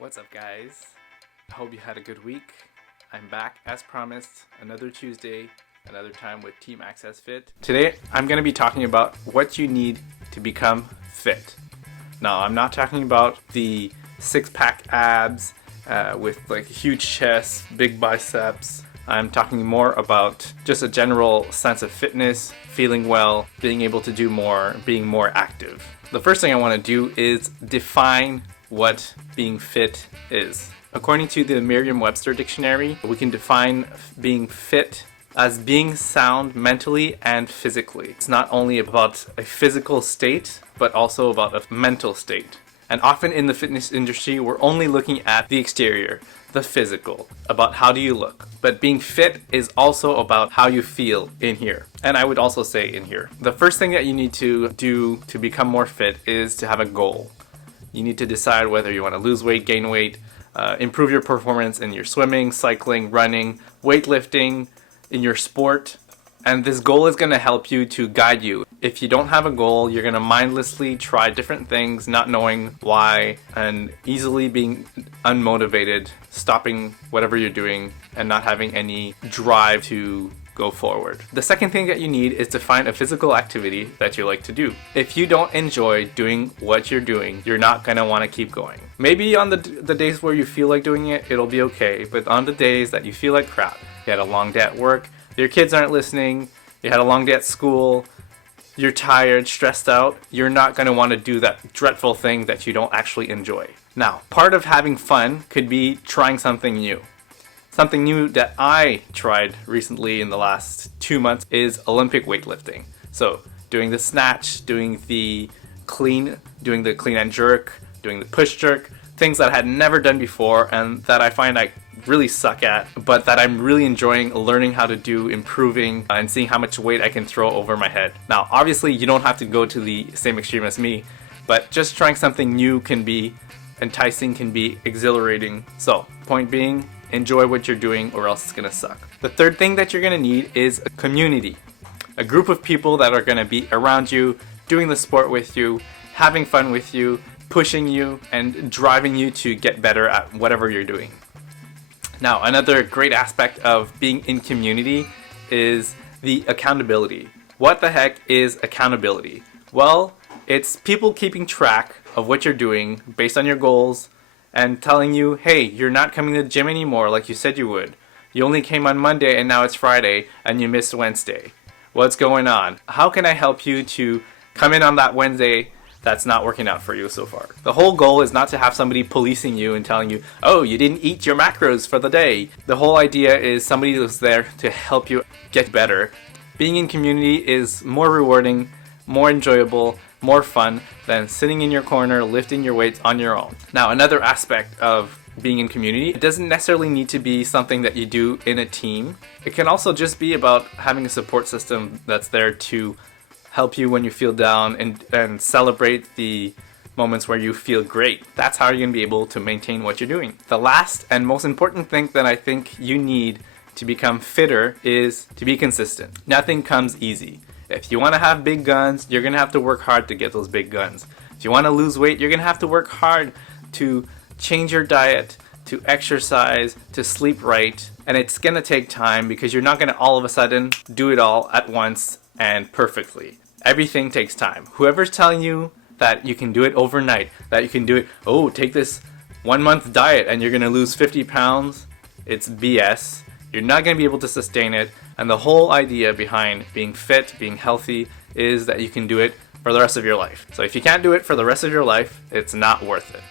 What's up, guys? I hope you had a good week. I'm back as promised, another Tuesday, another time with Team Access Fit. Today I'm going to be talking about what you need to become fit. Now, I'm not talking about the six-pack abs with like a huge chest, big biceps. I'm talking more about just a general sense of fitness, feeling well, being able to do more, being more active. The first thing I want to do is define what being fit is. According to the Merriam-Webster dictionary, we can define being fit as being sound mentally and physically. It's not only about a physical state, but also about a mental state. And often in the fitness industry, we're only looking at the exterior, the physical, about how do you look. But being fit is also about how you feel in here. And I would also say in here. The first thing that you need to do to become more fit is to have a goal. You need to decide whether you want to lose weight, gain weight, improve your performance in your swimming, cycling, running, weightlifting, in your sport. And this goal is going to help you to guide you. If you don't have a goal, you're going to mindlessly try different things, not knowing why, and easily being unmotivated, stopping whatever you're doing, and not having any drive to go forward. The second thing that you need is to find a physical activity that you like to do. If you don't enjoy doing what you're doing, you're not going to want to keep going. Maybe on the days where you feel like doing it, it'll be okay. But on the days that you feel like crap, you had a long day at work, your kids aren't listening, you had a long day at school, you're tired, stressed out, you're not going to want to do that dreadful thing that you don't actually enjoy. Now, part of having fun could be trying something new. Something new that I tried recently in the last 2 months is Olympic weightlifting. So doing the snatch, doing the clean and jerk, doing the push jerk, things that I had never done before and that I find I really suck at, but that I'm really enjoying learning how to do, improving, and seeing how much weight I can throw over my head. Now, obviously, you don't have to go to the same extreme as me, but just trying something new can be enticing, can be exhilarating. So, point being, enjoy what you're doing or else it's gonna suck. The third thing that you're gonna need is a community. A group of people that are gonna be around you, doing the sport with you, having fun with you, pushing you, and driving you to get better at whatever you're doing. Now, another great aspect of being in community is the accountability. What the heck is accountability? Well, it's people keeping track of what you're doing based on your goals and telling you, hey, you're not coming to the gym anymore like you said you would. You only came on Monday and now it's Friday and you missed Wednesday. What's going on? How can I help you to come in on that Wednesday that's not working out for you so far? The whole goal is not to have somebody policing you and telling you, oh, you didn't eat your macros for the day. The whole idea is somebody who's there to help you get better. Being in community is more rewarding, more enjoyable, more fun than sitting in your corner lifting your weights on your own. Now, another aspect of being in community, it doesn't necessarily need to be something that you do in a team. It can also just be about having a support system that's there to help you when you feel down and celebrate the moments where you feel great. That's how you're going to be able to maintain what you're doing. The last and most important thing that I think you need to become fitter is to be consistent. Nothing comes easy. If you want to have big guns, you're going to have to work hard to get those big guns. If you want to lose weight, you're going to have to work hard to change your diet, to exercise, to sleep right. And it's going to take time because you're not going to all of a sudden do it all at once and perfectly. Everything takes time. Whoever's telling you that you can do it overnight, that you can do it, oh, take this 1 month diet and you're going to lose 50 pounds, it's BS. You're not going to be able to sustain it. And the whole idea behind being fit, being healthy, is that you can do it for the rest of your life. So if you can't do it for the rest of your life, it's not worth it.